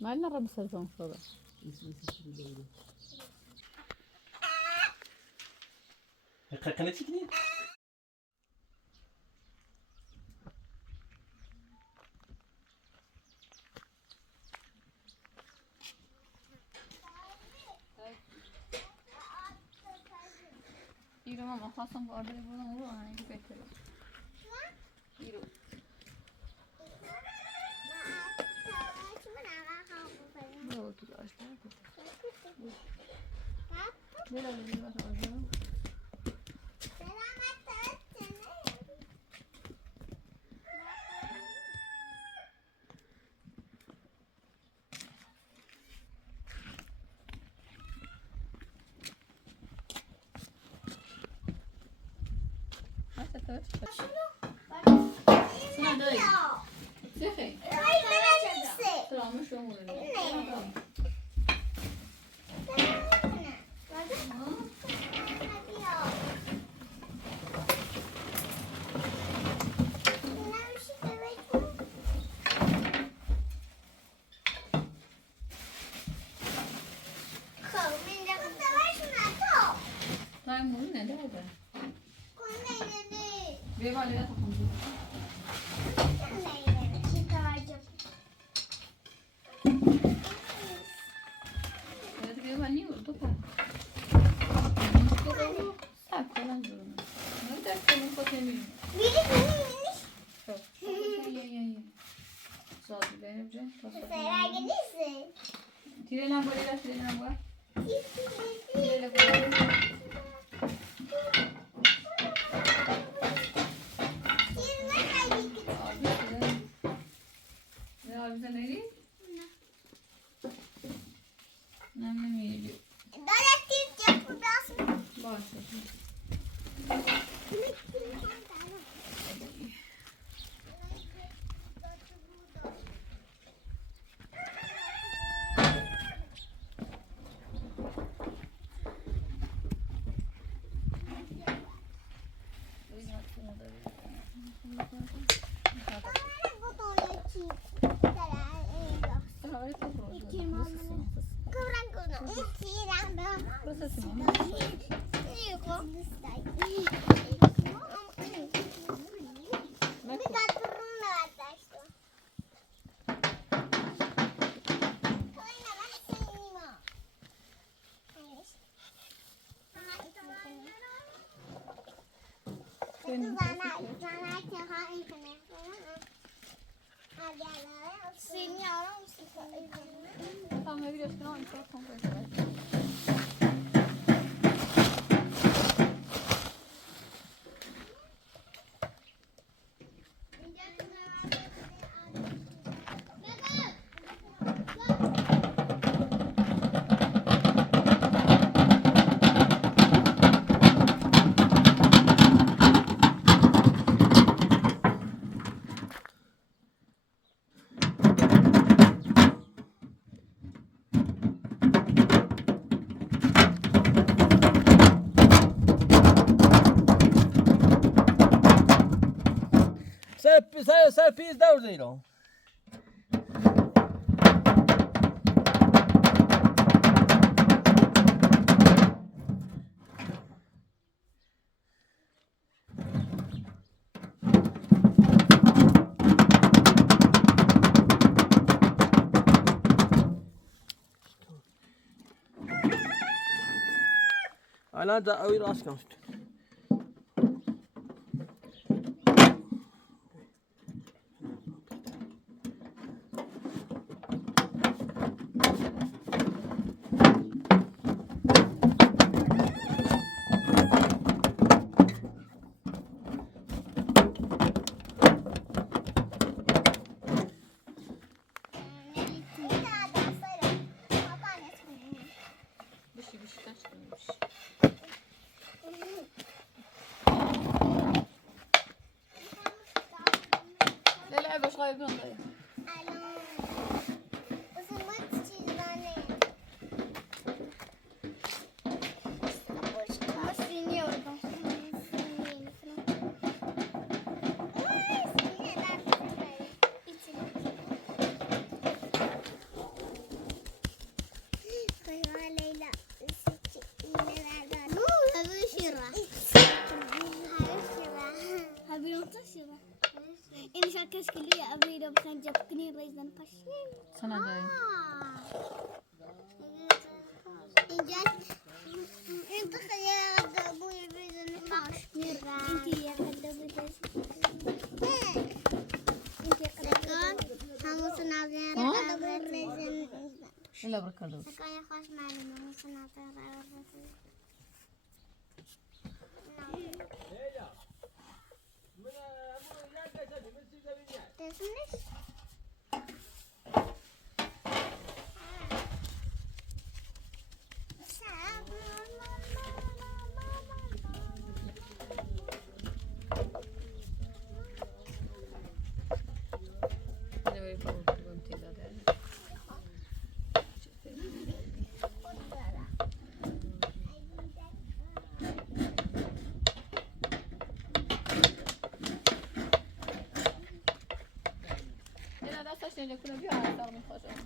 ما لنا رب سلطان صدا قناة كنين İro ama خواستم وارد بودم اون رو آهنگی بهتره ایرو برو تو داشت برو Tire la bolera, tire la agua. Tire la bolera. Abi sen nereye? Ne yiyeceğim? Başla. Tamam, jag vill just ha en sån. Serpis de orada. الان دا اوی راست کنم. اینجا بکنی ریزن پاشی سنه داری اینجا انت خیلی بوی ریزن پاش اینتی یه قده بوی همون سنابه ریزن الا برکردو سکای خوش معلومه همون سنابه تسمش نوی بام تیزا داری اینا دستش نجا کنه بیا هستم میخواشم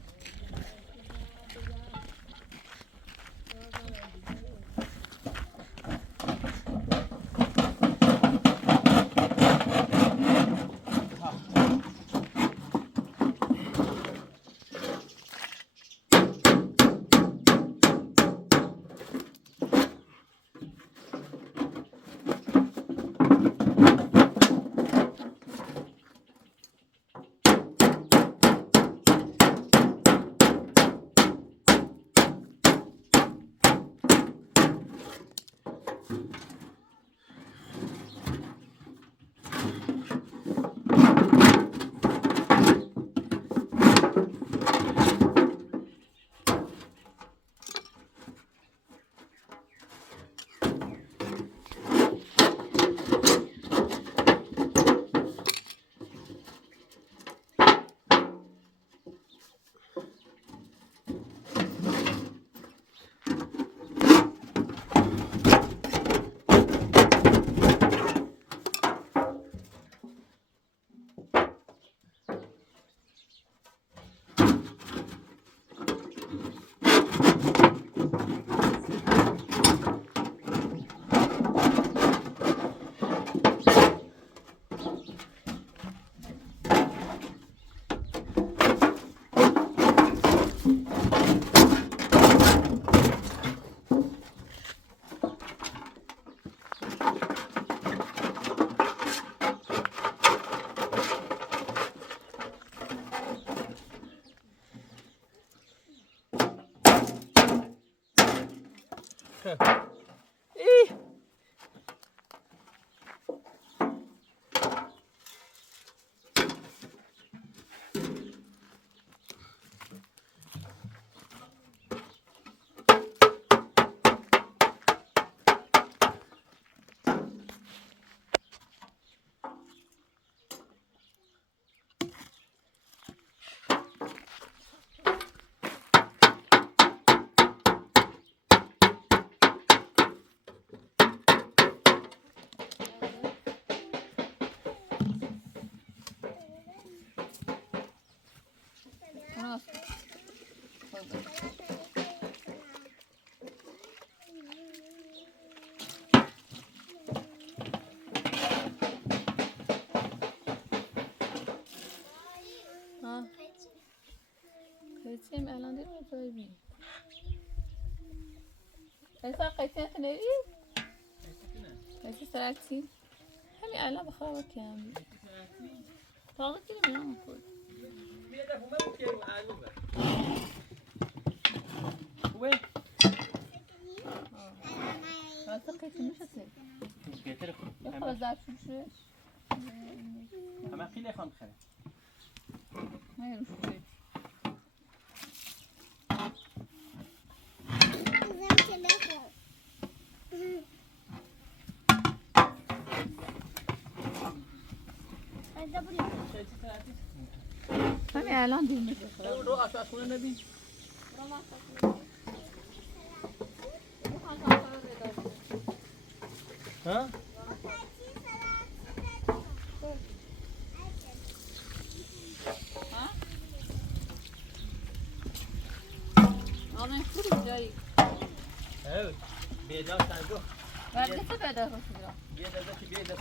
قيتين الان دير ما طيبين هيسا قيتين تنيري هيسا سراكتين همي الان بخرابة كامل طاقة كده من نقول وين؟ هيسا قيتين مش هسيب يخلص دار شو اما خیلی خواهم بخره ما يروش شوي همي اعلان دي المجلس رو اساسونه نبی ها؟ آمین خوبی جایی اوه بیدار سنگو ورده چه پیدا کنید را بیدار دستی بیدار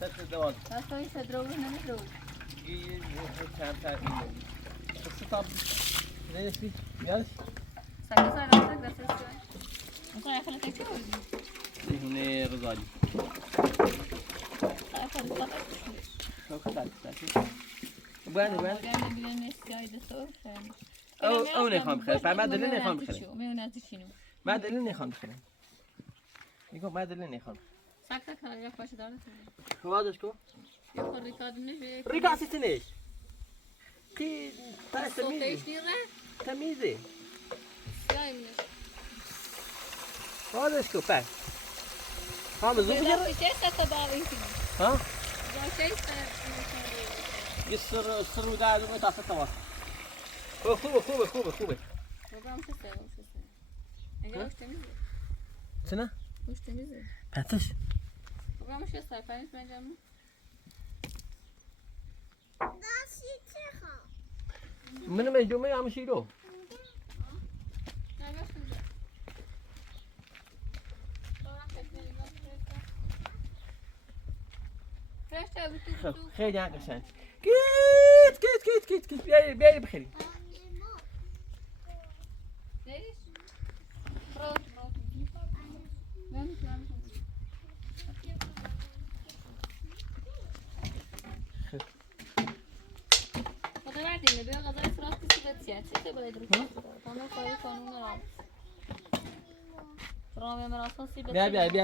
سرت دواد دستایی صدرو نمیدرو دیگه کمتر می‌مونی. تا نه چی؟ میاد؟ ساکت ساکت دست است. اون خیلی تکلیف بود. دیونه رزالی. باید او نخوام بخرم. من دلیل نخوام بخرم. من دلیل نخوام بخرم. میگم من دلیل نخوام. ساکت کار یا پاش داره. خوادش کو؟ یا خود ریکارد میشه. ریکاسی تنش. کی تمیزه. تمیزه. سیاه میشه. خوادش کو پس. هم زوم چه بیاره. تا داری؟ ها؟ چه یه سر رو دارم و تاسه تواس. خوبه. بابام چه سر. اینجا وش تمیزه. چه نه؟ وش تمیزه. پتش. بابام چه سر پنج منجام. داشتی چه خواه؟ منو مجموعه عمشیرو. خیلی قشنگ. کیت. بیای بخری.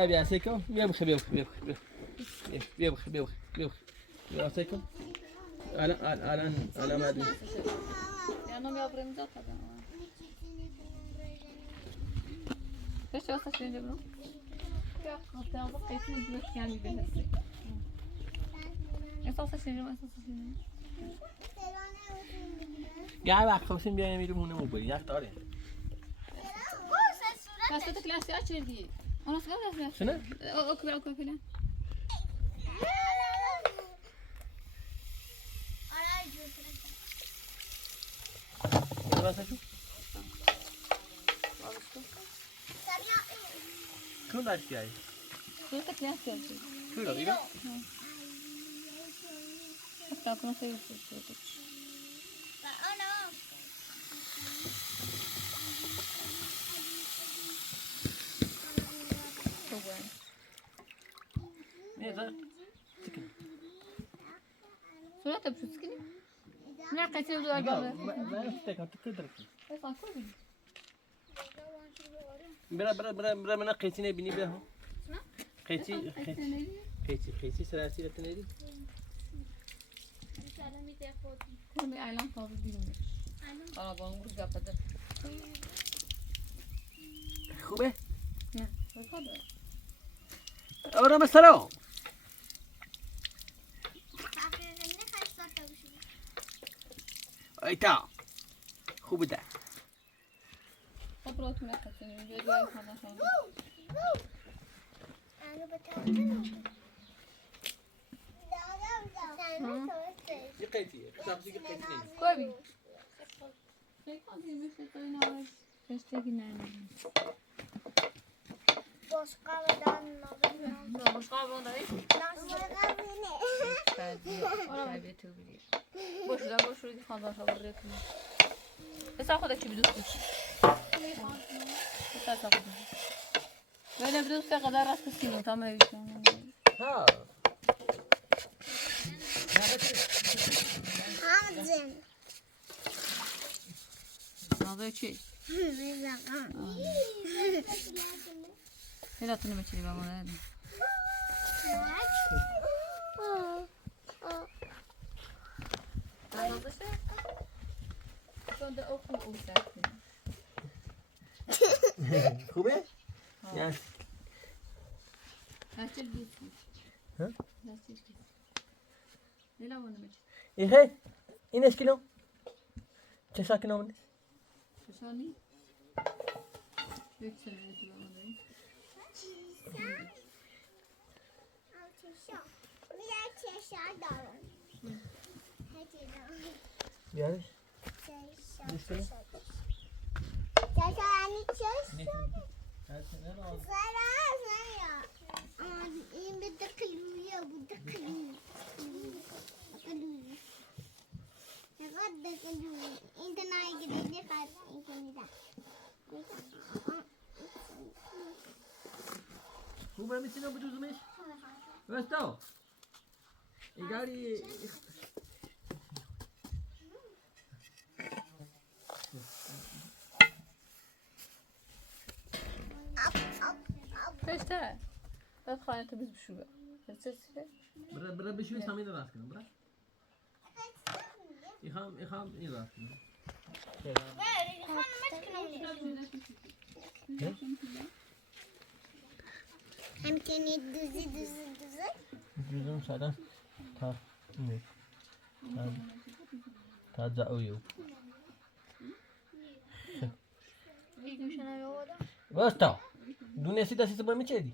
بیا سیکم. بیا بخری. بیا سیکم. الان مادی. Я б примза тогда. Ты что совсем не был? Как ты об этом не знаешь, я не знаю. Я совсем. یه وقت خواستیم بیایم میریم اونمو بریم یک داره. Kaçta klasi açıldı. Ona sıra biraz. Şuna? Oku filan. Ne varsa şu? Kul aşağıya. Kaçta klasi açıldı. Kul abi bak. Hatta aklıma şey yapıyor. Ne var? Sonra da püskün. Ne kaçıyor bu arada? Ben tek tıkıdır. Sen koy. برا من قيتي نبني بها قيتي سلاسل تنادي كل اعلان فاضي بيهم انا بنقول قبل خوبه نه بفضل اورا مسرو ايتا خوبه ده خبرات مكتسبة جدول خلاص أنا بتعلم. يقيتي خصك يقيتي كوبي كيف مش تطيناش تشتكي نعمل Boşkalardan مش قابل ده شايبه تو بيجي boş دي خلاص اوريكم بس اخذك شي بدوس böyle bir dosta kadar rast kısmı tam evi şu an. ها Hamzin. Nazo çi. Ne zaman? Ne atını mı çili bana ne? Nazo şey. Sonra okul olacaktı. خوبه؟ نه Kaçır bitsin. Hı? Kaçır bitsin. Ne la bunu mu? إيه این اشکیلو چه ساکن آمده؟ Şani. Yükseliyor bana da. بیارش inte näin det för inte niitä. خوبه میتونم بدوزمش؟ واستا ایگاری بهتره بعد خانه تو بیز بشو بیا برا بشوی سامین راست کنم برا ایخام این راست کنم Hem kendi düzü. جوزم ساده تا نه تا زاویو واستا دونستی دستی سبا میچدی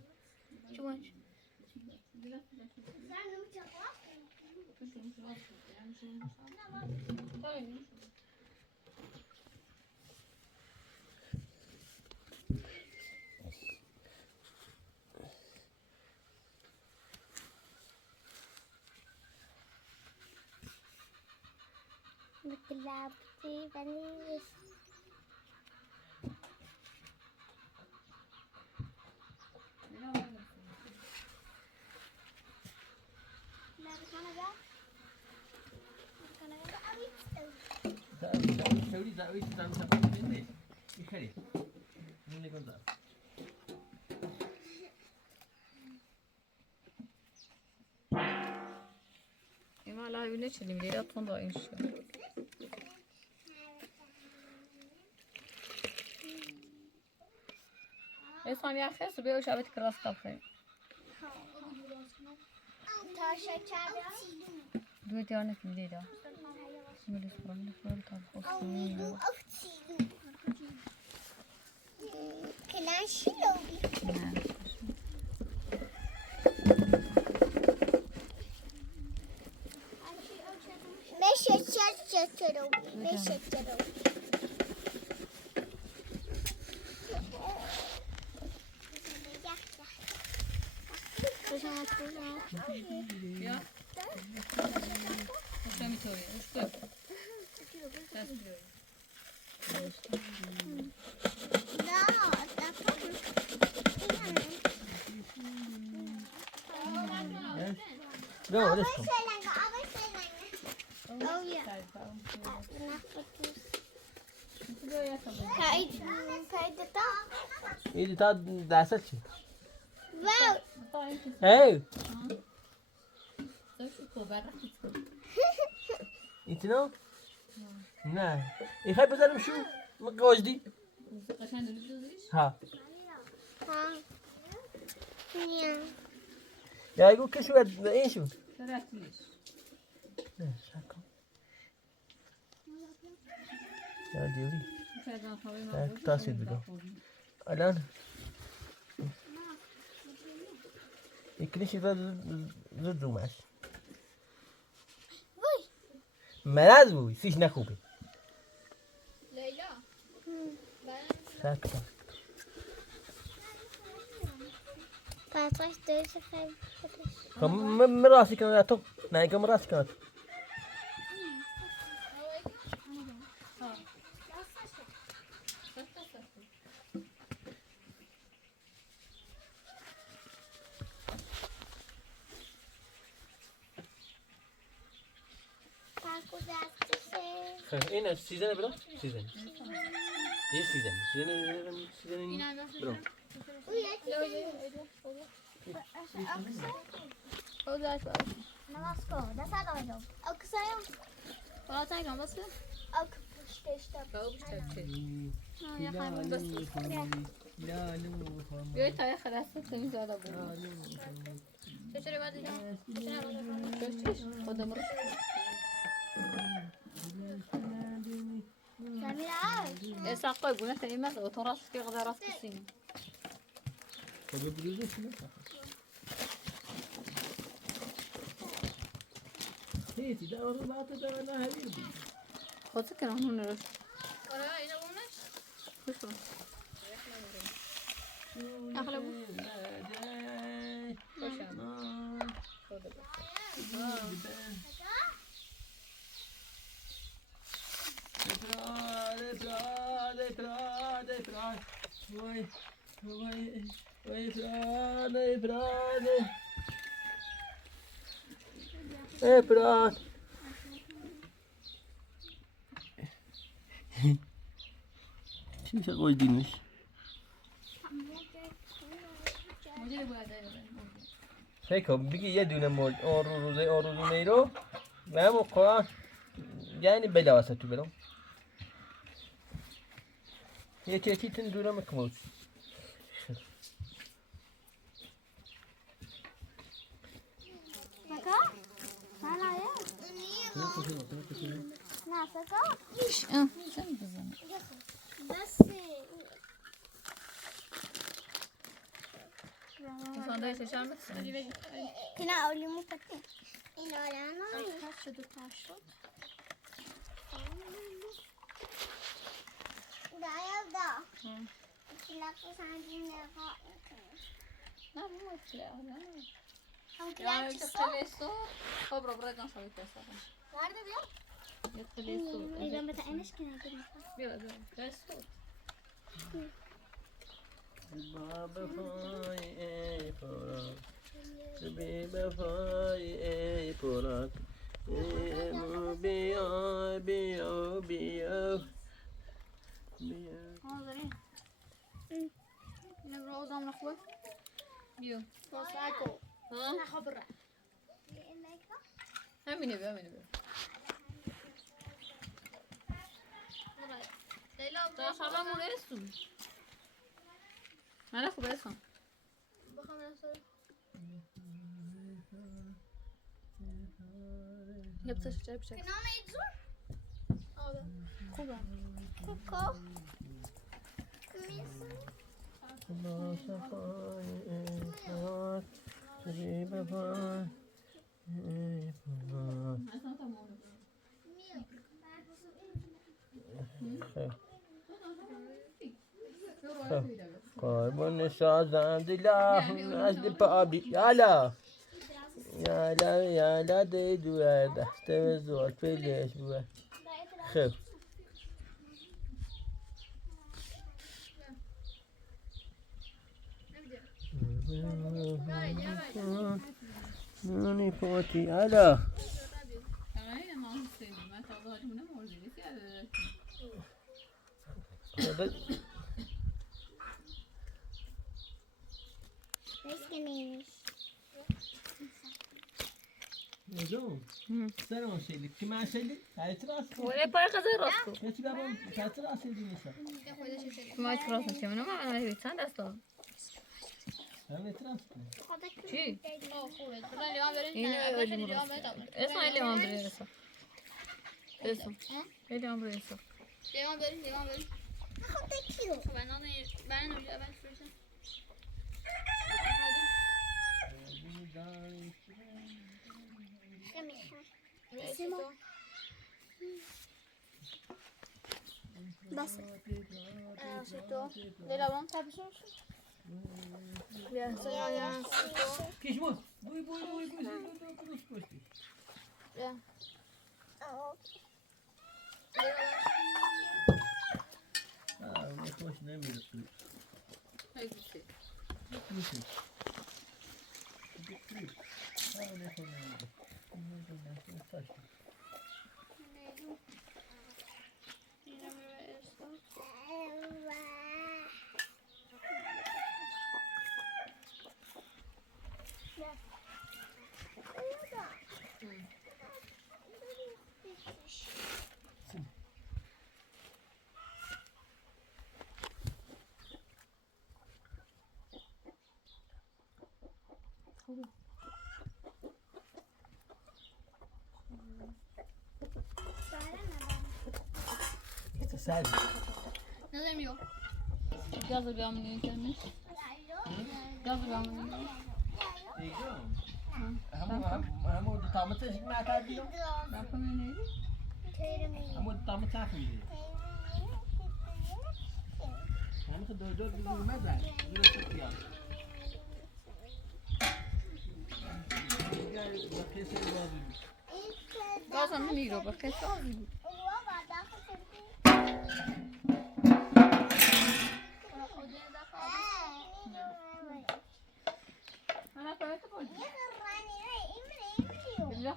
Beklapti balis. سوي زاوي تام سبا بيني يخلي من اللي كنت ما لا يولش اللي مدير أطفال ضايعين شو اسمع يا أخي سبيه وشابت كراس طبخي دوت يانك مدير مليس برامج طبخ كلان شلوبي. Meşe يا شو متوي ايش كيف لا ليش إيه تا دستت چی؟ هی ایتنا؟ نه ایخوای بذارم شو مقاجدی؟ ها یا ایگو که شو این شو؟ نه شکم یا دیوری تاسید بگم الان یکنیشی زد رومش مرض بوی سیش نخوبه Leyla. سکتا Patras dövse fem. کم مراستی کنه تو نه کم مراستی کنه تو Paku dastise. خیلی این سیزنه برو سیزن یه سیزن برو Namasko. Da sa da jo. Oksayım. فقط تايم بس Ok puşteşte. باو بشتغل Ya hayvan bas. لا نو بيوي تاي خلاص تميز هذا ابو Çocuklar hadi ya. كويس خد مرش Samira. ساقه يقول انت ايماس او تراس في غدا راس كسين طب بلوزه شنو هي تدور بعض انا هذه خد سكر هون نرش Oraya yine bulmuş. شو Aklım. افراد چی چه قویدینش مدیر باید داره فکر کنم بگی یه دونه مرد آروزونه رو و همون قرآن یعنی بلا واسه تو برم یه چیزی تن دورم کموت Saka? Sana ya? Ne saka? sen kızım. Bas. Sandalye seçer misin? Kina olimu pati. İnanana. Taş şudu taş şud. Dayavda. Kilakı sancım ne kadar. Ne bu mesela? Tam Ya kilakçı işte su. teleso. Kobra buradan sonra keselim. Nerede bu ya? Ya teleso. İzan beta emiş kina kina. Biraz teleso. بابا فای ای فرات بی فای ای فرات بیا بیا بیا بیا Hazırım. Ne bu adam ne koy? Yo. Rosako. Ha? Ne haber? همینه بیا همینه بیا. Leyla Daha sabah buraya su. Nerede kubaya son? bakalım nasıl. Hep taşıyacak bir şey. Kina ne idzur? Abi. Kuba. Kuko. Kumis. بابا فای ای فرات بی فای ای فرات قربون سازم دلم از پابی یالا یالا یالا دیدوه دسته زور پلیش بوه خب نانی فاتی یالا Yani ne mahsussaydım. Ben tabii hacimine mi orada? Neskeneymiş. نجوم سر اون شیلی کی من شیلی تایت راست Oraya para kazanırız. کسی بابام تایت راست شیلی نیست Ne koydu şeşeli. Maç kurasın kimin ama ben sen de aslan. هم راست Çi. Oh, kuvvet. Buradan devam verin. Yine Ben öyle seni mi devam burası? et abla. Esma ile devam buraya Esma. Esma. Devam buraya Esma. Devam verin, devam verin. Ben onu ben öyle ben süreceğim. Hadi. Bas. Leyla bana tabii olsun. Ya sen ya. کیش بود بوی بوی بوی بوی کروس پشتی Ya. اون خوش نمیره Haydi. میشه اون خوش نمیره سعد Ne demiyor? Yazır bir amını yüklenmiş. Yazır bir amını yüklenmiş. همون طعمتش ما کردیم Ben pamene. همون طعمت میده همون که دو دیگه مزه درست بیاد Gazan mı yiyor bak kes al.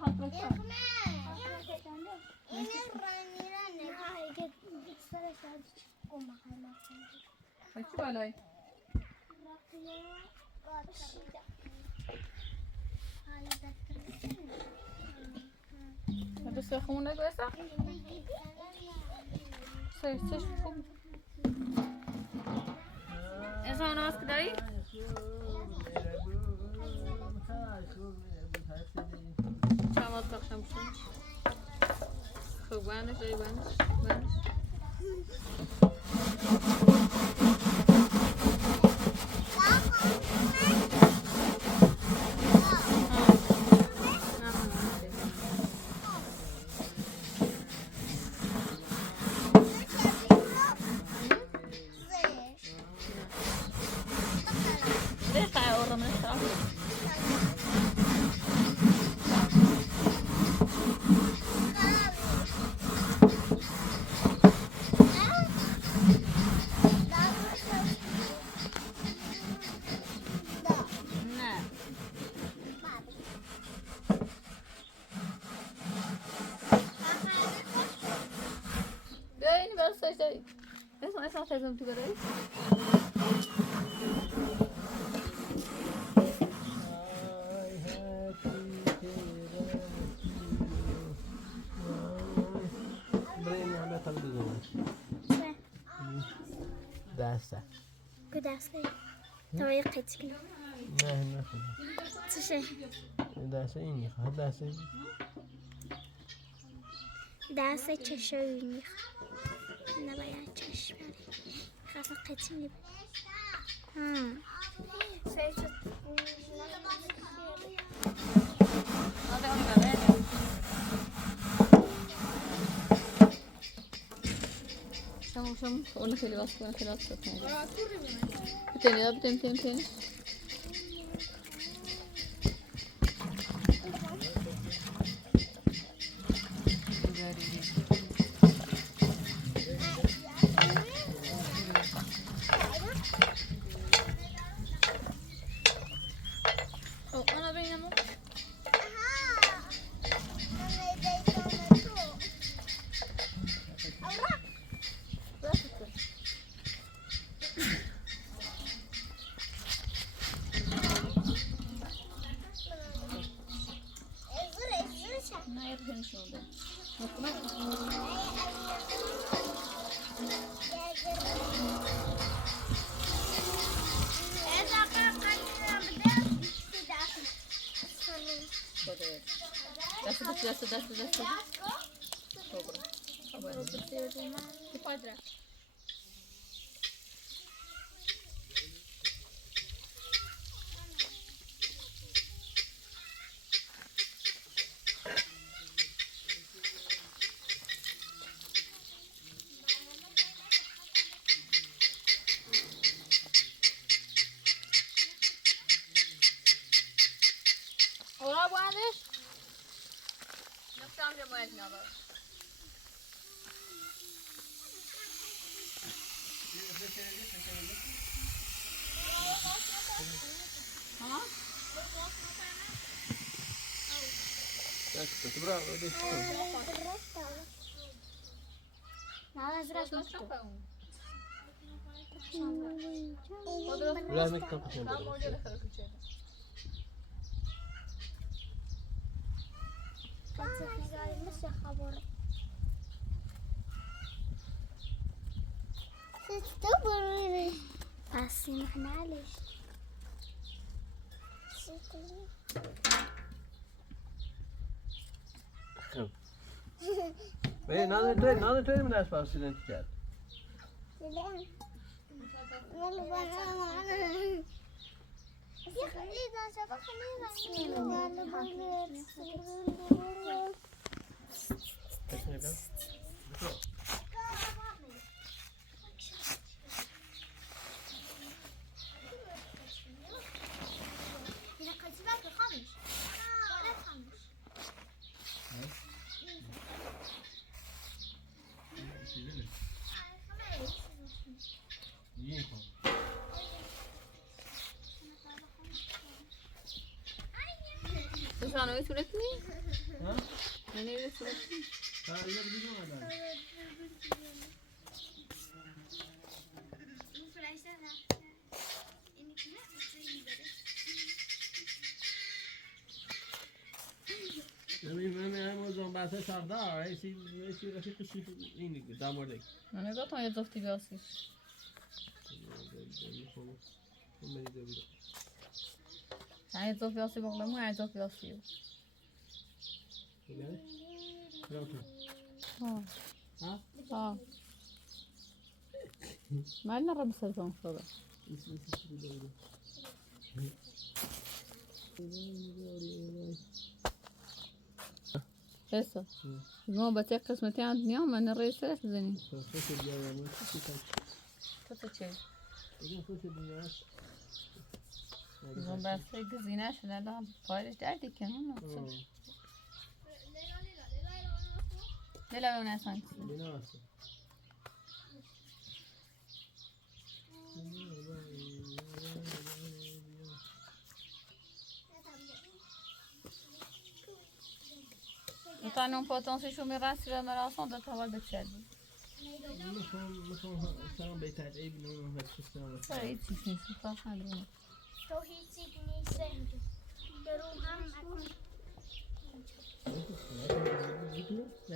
خالد بکن چی بالای بس خمونه گوسا سرچش خوب اسم نماز که داری؟ چماز بخشم شد خوب بندش داری بندش اسم تزم تو برای دسته دسته تمام قطع کنم نه چشه دسته این میخواد دسته چشایی میخواد نباید چشم بری خفه قطع نبری شم اون خیلی واسه کنه خیلی واسه کنه بتونی دست Ora buenas. No estamos de moed nada. Tamam. Так, брavo, десь тут. Надо зразу. Разник как не было. بس معلش خب ببین نان توی من از پاسیدن کرد شانوی صورت نی؟ ها؟ منی صورت نی؟ ها یه دیگه اومدن. من امروز بحث سردار ایسی رفیقشی اینی دامورده. من گفتم یه زفتی بیاسی. یه زفتی بیاسی بقولم یه زفتی بیاسی. ها. من نرم سرزان شده. هسه. ما بتأكد قسمتي عندنا من الرئيس زين. تتشي. ما بس زيناش لا فايش دادي كمان. لا أنا سانس. Utanın potansı şu miras ve merasan da tavar geçerdi. مثلا بهتر ای بینم هست Sonra hiç işin sıfır hadi. تو هیچی نیست درو هم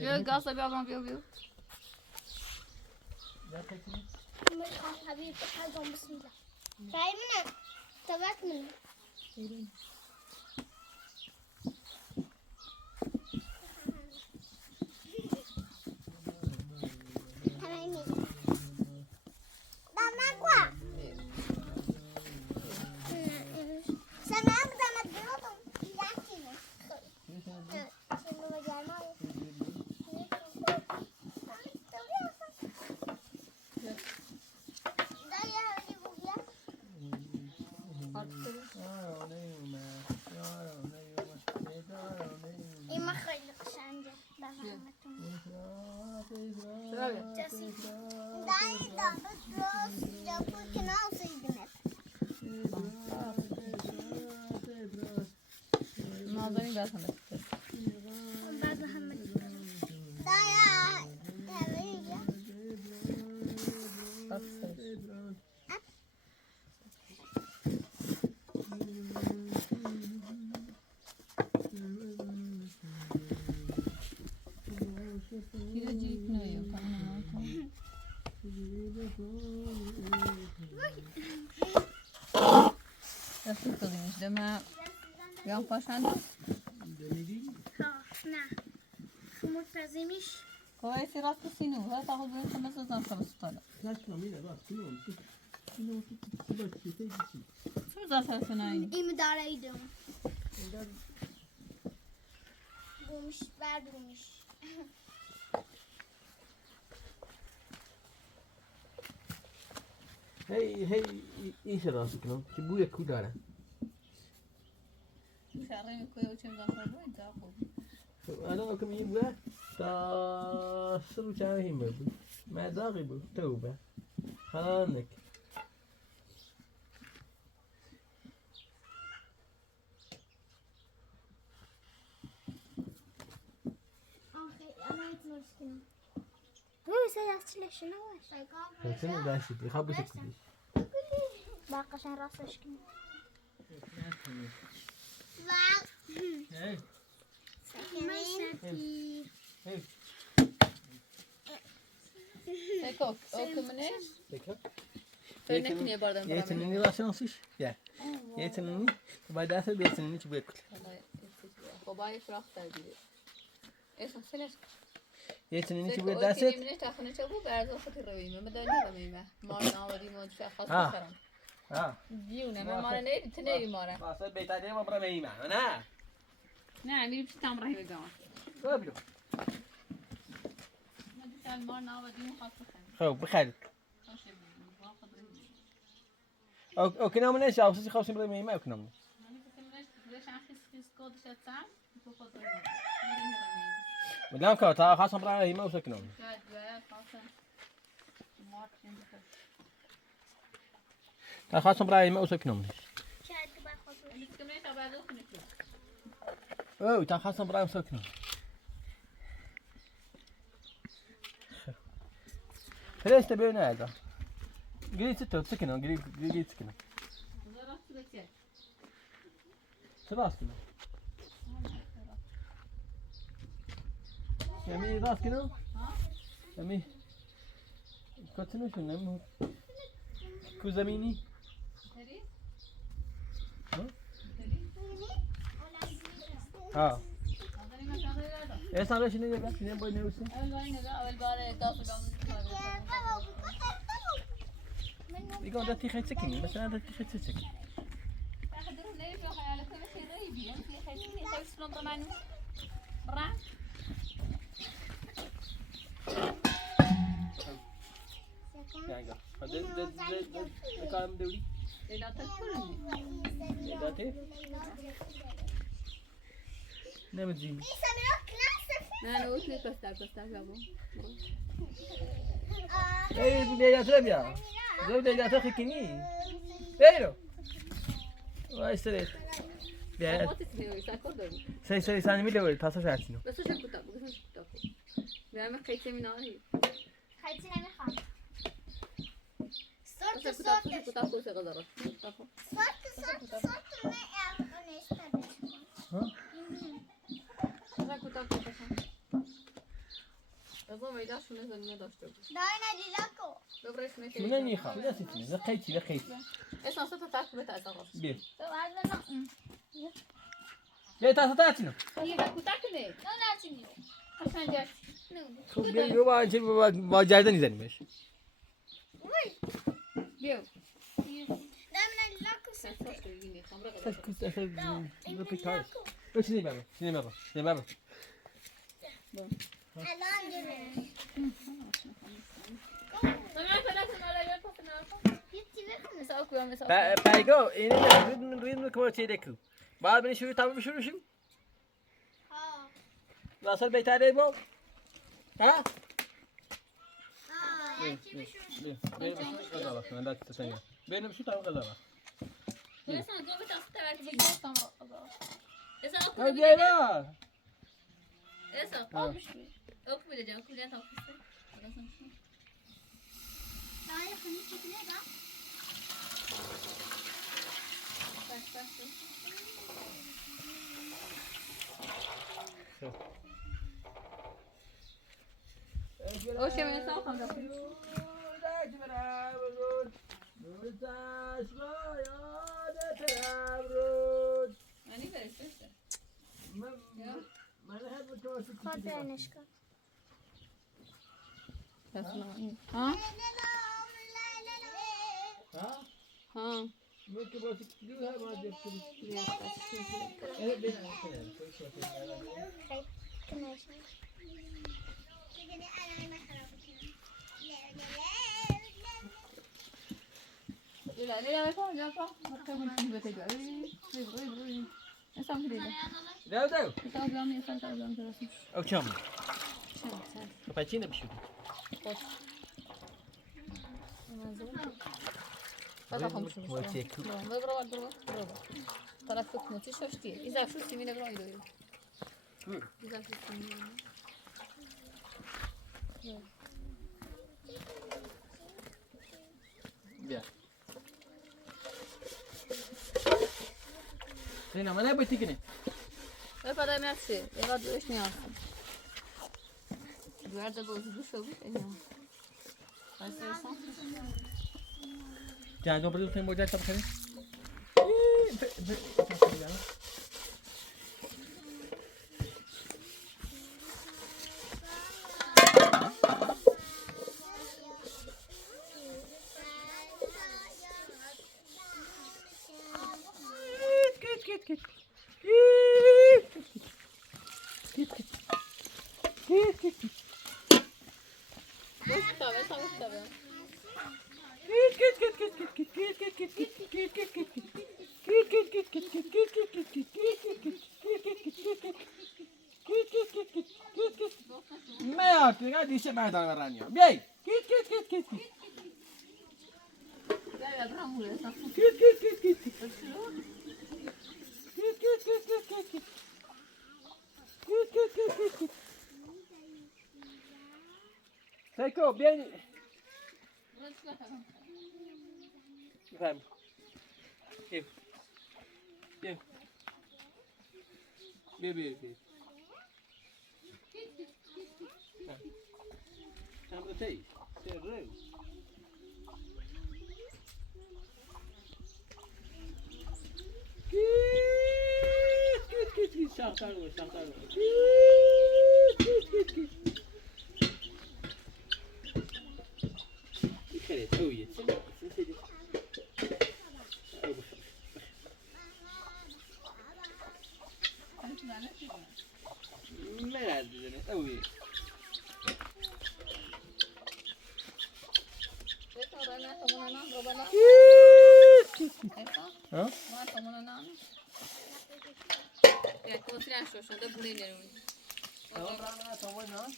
Yok gazla bir adam bir. میخوام حبیب حاجم بسم الله رای منم تبعت منه Nazani ben sana. بعد محمد Kirecilik ne yok anlamadım. Nasıl kalıyormuş deme. Yan paşandı. ها نه شما تزمیش Kolay sirat kusinu. Hatta huzur temasa zanşalı sutala. Şu zafer fenayni. این داره ایدم گومش بردومش هی این شراس کنم که بوی کو داره Şarrı koyu çim zanşalı bu da bu. الان که میگه تا سرو چاهی بود مذاقی بود توبه خانک آخه انا يتنرس کنم بوی سیاستش نواش حسین داشتی بخواب بشه کلیش باقشن راستش کنم هی هی Eko, o kimine? Bekle. Örnek niye bardan beraber? Yeteneğini başlamışsın. Gel. Yeteneğini. Bay derse bir yeteneğini çubuğa koy. Babaya fırak terbiye. Esas sen es. Yeteneğini Sen çubuğa o derse. kelimini tahmin çabuk berzo خاطر رویم من دنیا رویم مار ناودی مود شخص آه. بخرم ها. دیونه من مار نه تنه ماره واسه بهتره ما برام ایمان نه. نه میریم پیشم راهی بگم ببینم. من دیدم مار ناودی خاص بخرم خب بخیر. او کنم نه شاو سه خواستم برام ایمان او کنم. بدم که تا خواستم برام ایمان او کنم. تا خواستم برام ایمان او کنم. شاید که بخواد اوه تا خواستم برایم سکنم فرست بیونه ازا گریت تو سکنم گریت سکنم سراس کنم یمی راست کنم یمی کتنشون نمی کو زمینی ها اصلا شنو يبقى شنو باي نوسي يقول ده تي خيت سكني بس انا ده تي خيت سكني يعني ده كلام دولي ده تي نمتزيني نه اوکی کاستا جابو ايه بدي اتربيا زود بدي اتاخي كني ايرو واي سريت بيا سي ثاني ملي تاسو شاتينو بس شو كتاب بيعمل خيط سيميناري خيط نمیخوام كتاب كوسه قدرت صورت ها کتاب بابا میداش شونه زمینه داشته بود دای ندیدکو دوباره اسمش شنو نيخا لا سيتني زقيتي اسمع صوت تاكل بتاع صغار بير تو عندنا ليه تاسو تاتينو هي كتاكله تو نچینی عشان جات خب بير يوبا انت ما جايدن يزنمش بيو دائما ندیدکو صوت بيني خمره تاس كنت اسال بيكايس ايش ني بابا شنو بابا الان جبه بايغو اني ريد كما تشيدكو بعد من شو تام شو ها واصل بيت عليه بو ها بينهم شو تام غزاله دای خونی چیزی با اوشه من ساخت هم داشت یعنی برسه خاطرنش کن ها ها ممكن بس تديها ما جبت لا لا فوق لا فوق مركب في بيتك انسان كده داو كتاب يومي انسان كتاب يومي دراسي او كم فاتينا بشو طرف كنتي شفتي اذا شفتي من غير يدوي اذا شفتي من بیا زینا من نباید تیکنی ای پدر میاد یه بعد دوش نیاز دوار ده بازی دوش بود اینا واسه جان دو برو تیم موجود تاب کنی میاد دیشه مردان ورانیا بیای کیت کیت کیت کیت یا براموله صح کیت کیت کیت کیت کیت کیت کیت کیت کو بیاین بفهم بیا بیا بیا بیا بیا هم رو تی سر رو Git şahtar var, şahtar var. Bir kere tavuğu yetsin. Meral dedene tavuğu yetsin. Ha? Evet, konsilen şoşunda buraya inerim. Tamam, tamam, tamam.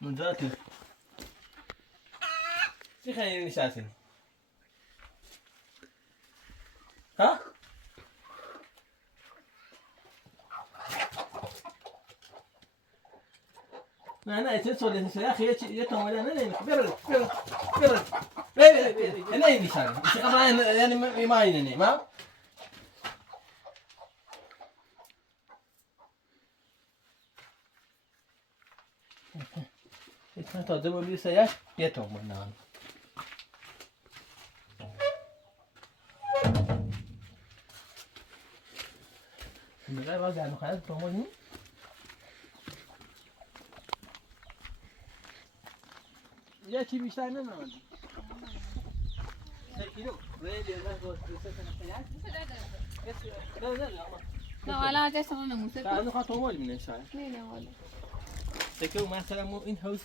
منجاتي شو خليني نشاسي ها انا اتسول يا اخي يتهم ولا انا برد برد انا نشاني يعني ما ينني ما تازه بودی سیاش یه تومن نان میگه باز اینو خرید تومن نی یه چی بیشتر نمیاد 3 کیلو ریلی از گوشت نه حالا ازش تمام نموسه بعد خواهد تومن مینه شاید نه حالا تکه مثلا مو این هاوس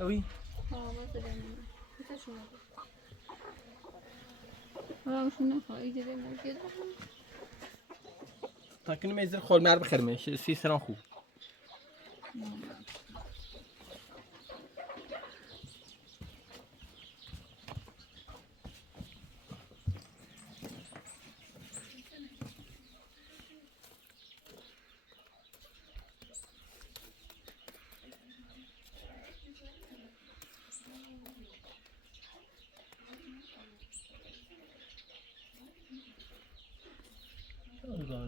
اوی ها مثلا شو نخواهی جده نگید تا کنه میزه خول مر بخیر میشه 30 سران خوب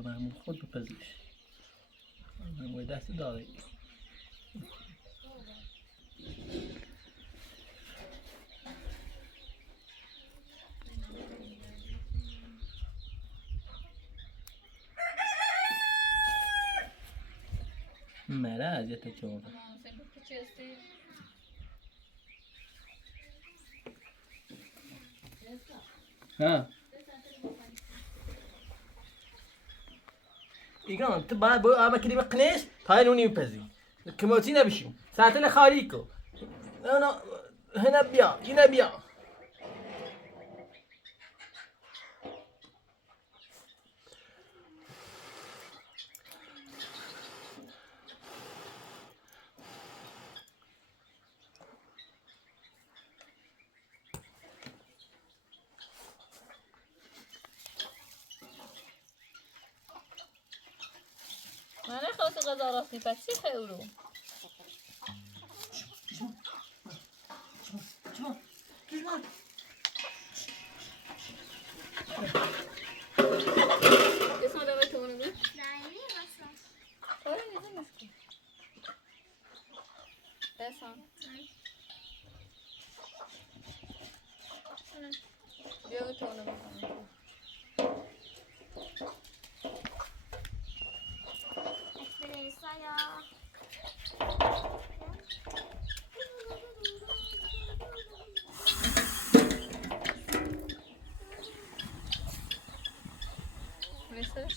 محمود خود بپذیرش محمود دست داری مرا اذیت چون ها ایگان تو باید با آب کلی بقنیش تا نونی بپزی کموتی نبشیم ساعت خالی کو نه هنا بیا هنا بیا من نخواست غذا راستی پس چی خیلو اسم دوای تو اونو بود؟ دایری واسه آره نیزه مسکی اسم بیا تو اونو بکنم Mesaj.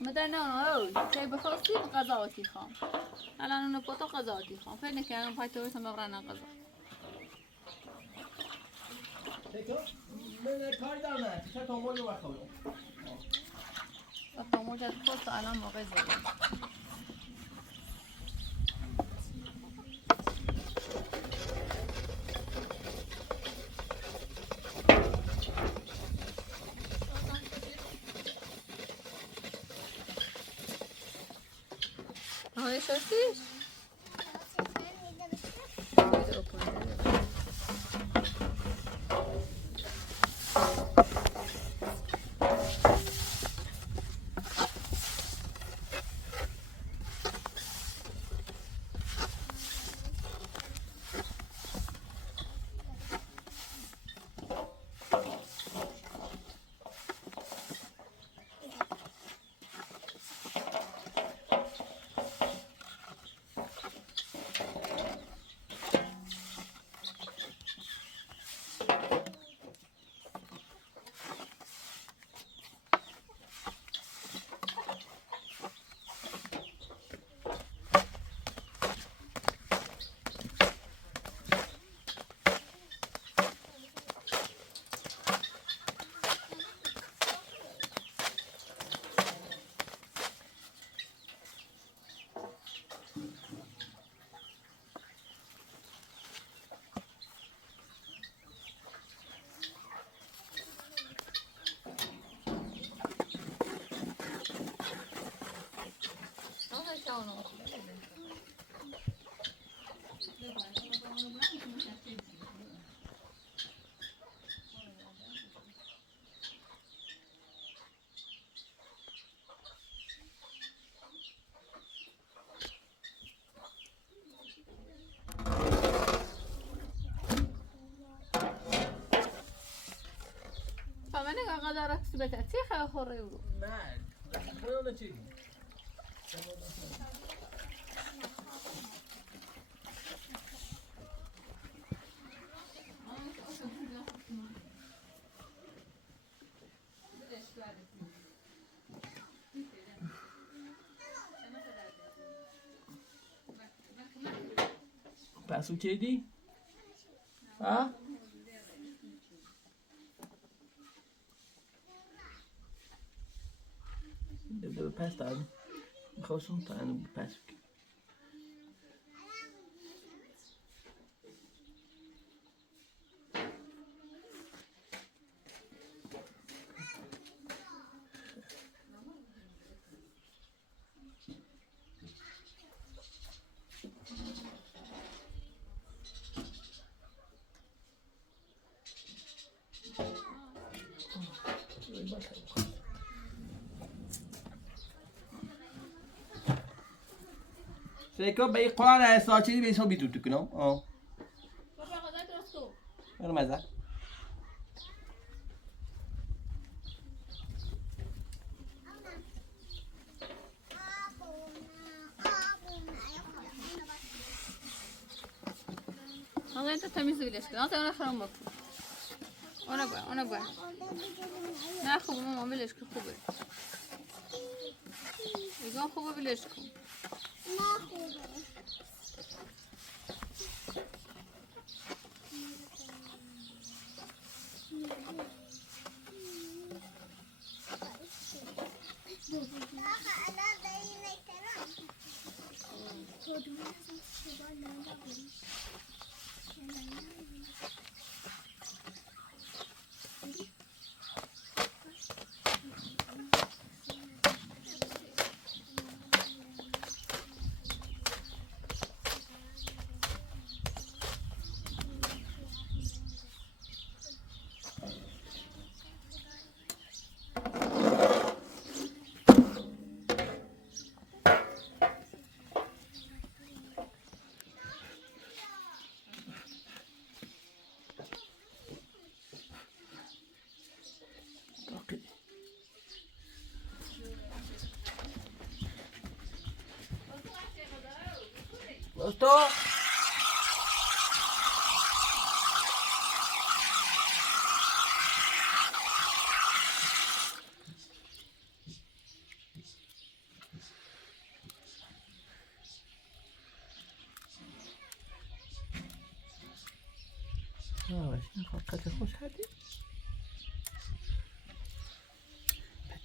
مدار نه چه بخواستی قضاوتی خام الان اونو پتو قضاوتی خام فکر نکنم پای تو هم ببرن قضا من کاری دارم نه چه تو موجو بخوام وقتا موجد خود تا الان موقع زدیم آه شستیش؟ فمانه قدر رقص بتأتي خير يورو نه خیلی چی پس چی دی؟ ها؟ ده پس دادم میخواستم تا اینو پس بکنم سیکو به این قرآن اساچی به حسابی تو کنم بابا غذا درست کو من مزه حالا انت تمیز بیلش کن آتا اون خرم بکن اونو باید نه خوبه ماما بیلش کن خوبه ایگان خوبه بیلش کن دوستو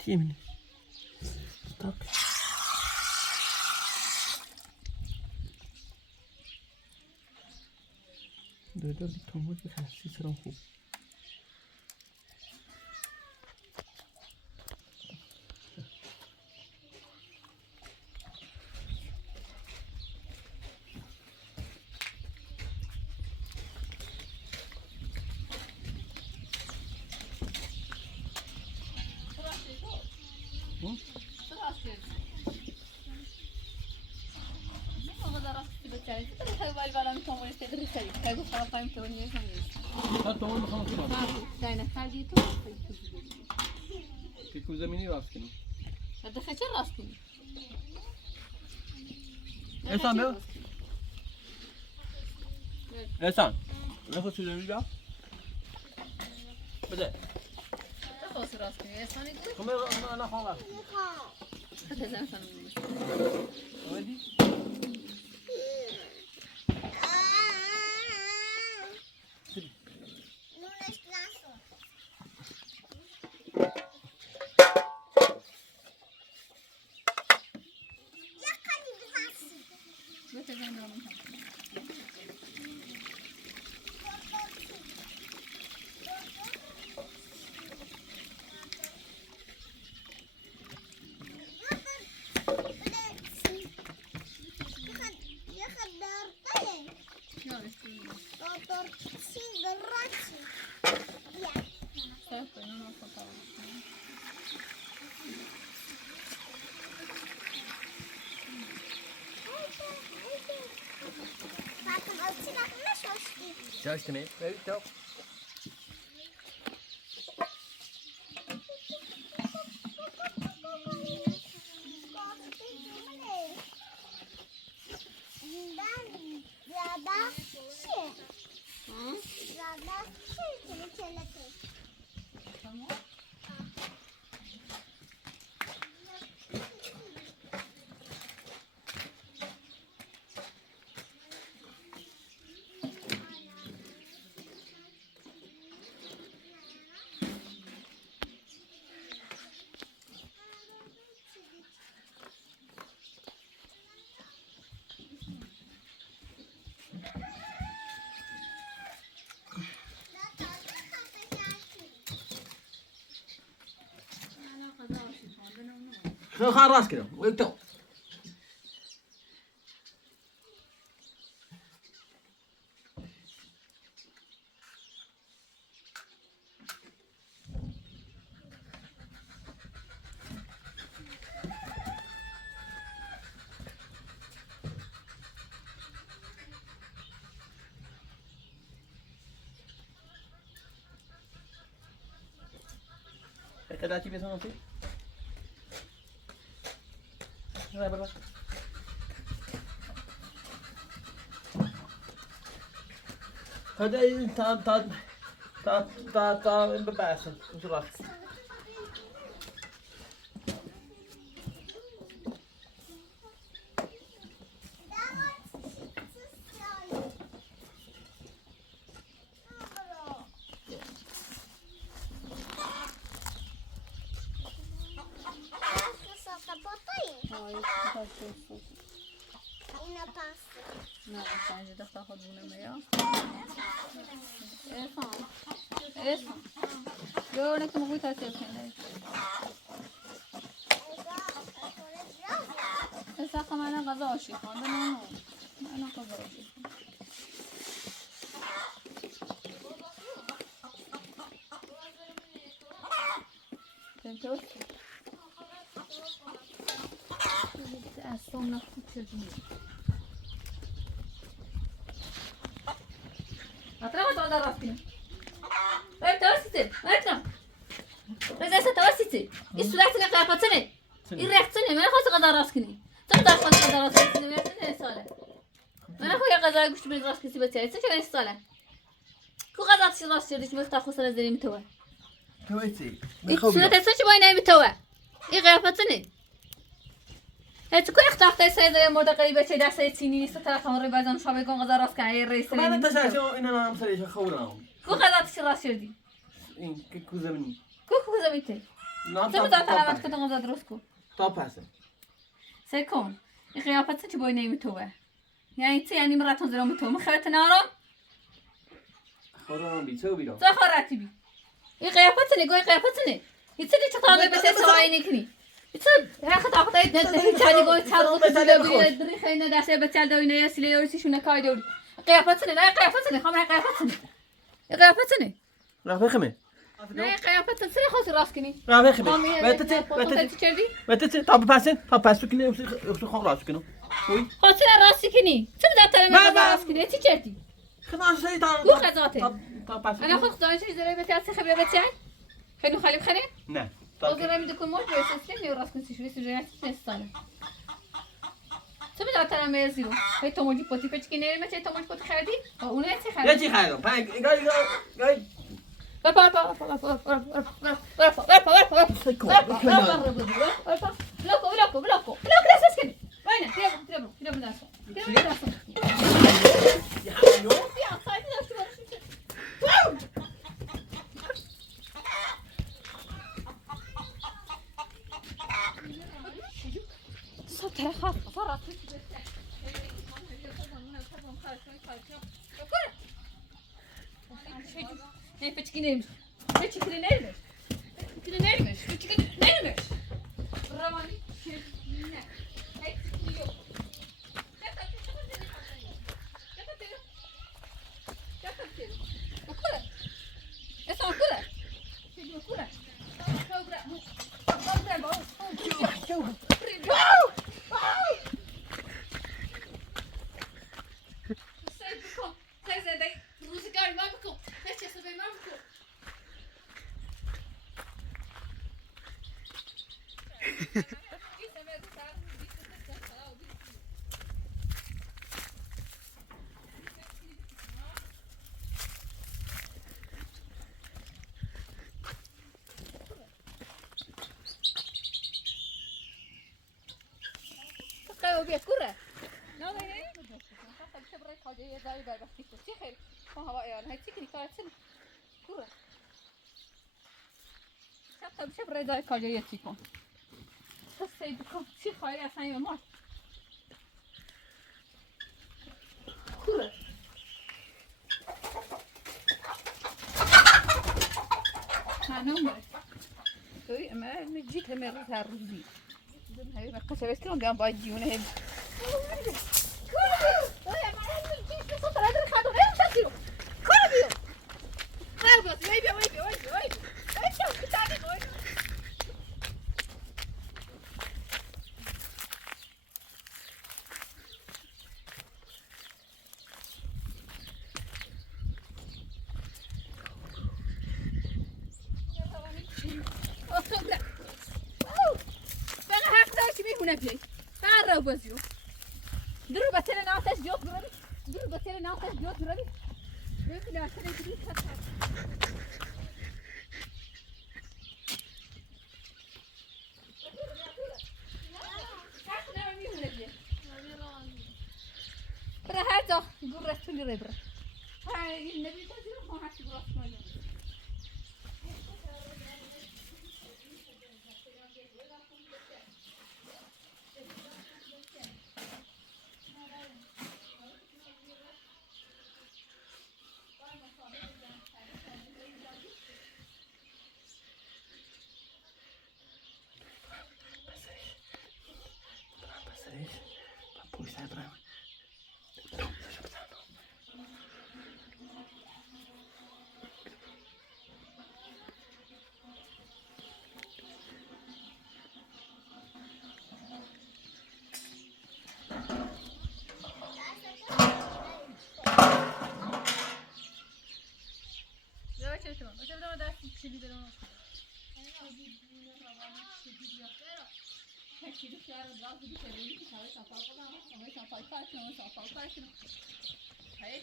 تيمني طب دو توموت بخاصی سرم خوب که زمینی راست کنی دخل چه راست کنی؟ احسان بیا احسان نخواه چه زمینی بیا بده نخواست راست کنی احسانی گفت؟ خب من نخواه راست کنی خب بزن خانم اومدی؟ شاشتني تو خلاص كده وانتو كده تيجي بس نصي لا برا هذا تا بباسل مش راح Ainda passa. Não, a gente já tá rodando melhor. Essa. Eu olho que não vou estar aqui. essa كمان غذا شيخان بنو أنا غذا شيخان تنتوش أصلا نخطط الجميع أترى ما تقدر راسكين توسيتي أترى بس إذا توسيتي السلاحة قافتني الريحتني ما نخوش غذا راسكني تقدر خذ غذا راسكني ما تنسى صالة ما نخوي غذا قشت من راسكني سبتي تكلم صالة كو غذا تشي راسي ديش مفتاح خسر زي متوا تويتي شنو تسوي باينه متوا قافتني تكون اخترت سيدة مورد قريبة شيء دست سینی است تا خمر بازم شامل کن غذا راست کنی رئیس ما أنا تشاهدوا إن أنا مسريش خورناهم کو غذا تشی راست شدی إن كوزمني کو زمیته نه چه بذار طلبت کدوم غذا درست کن تا پسه سکون این قیافت چه باید نمیتوه یعنی چی یعنی مراتون زرم تو مخبت نارم خودم بیچه بیرم چه خاراتی بی این قیافت نه گوی قیافت نه هیچ چیزی چطور به سوای نکنی هیچ هر خطا خدای چندی گوی چهار روز دری خیلی نداشته بچه دوی نه سیلی اوریسی شونه کای دوری قیافت نه قیافت نه خمر قیافت نه قیافت نه راه بخمه نه قیافت سری خاص راست کنی راه بخمه بتت تا پسه تا پس کنی افتو خون راست کنم وای خاص راست کنی چه بذار طلب راست کنی چی چرتی خنا شي تا گو خزاته تا پس انا خود خدای چه داره بتاعت خبره بتاعي خلينا نخلي بخلي نه وزرا من دكون موت بس سلمي وراس كنت شوي سجنات نستانه تبي ترى ما يزيرو هي توموجي بوتي بتشكي ما تي توموجي بوتي خالدي وانا تي خالدي يجي خيرو باي جاي ترى خاف فرط هي بتشكي بتشكي نيمش بتشكي نيمش بتشكي نيمش رماني هي كرة لا ما هي خاصة بشبرة حاجة هي زاوية دايرة تيكو تيخيل ما هو يعني هاي تيكني كارت سنة كرة خاصة بشبرة دايرة حاجة هي تيكو خاصة يدكم تيخيل أصلا يوم كرة ها نومر توي أما نجيتها مرة هالروزي هاي قصة بس كلهم بيان بايجيونه هم نبي تعرف بزيو درو بتلي ناقش جوت بربي درو بتلي ناقش جوت بربي يمكن عشان تجي خطر برا هذا قررت لي ربرة هاي النبي تزيو ما حد يقرأ اسمه Hayır,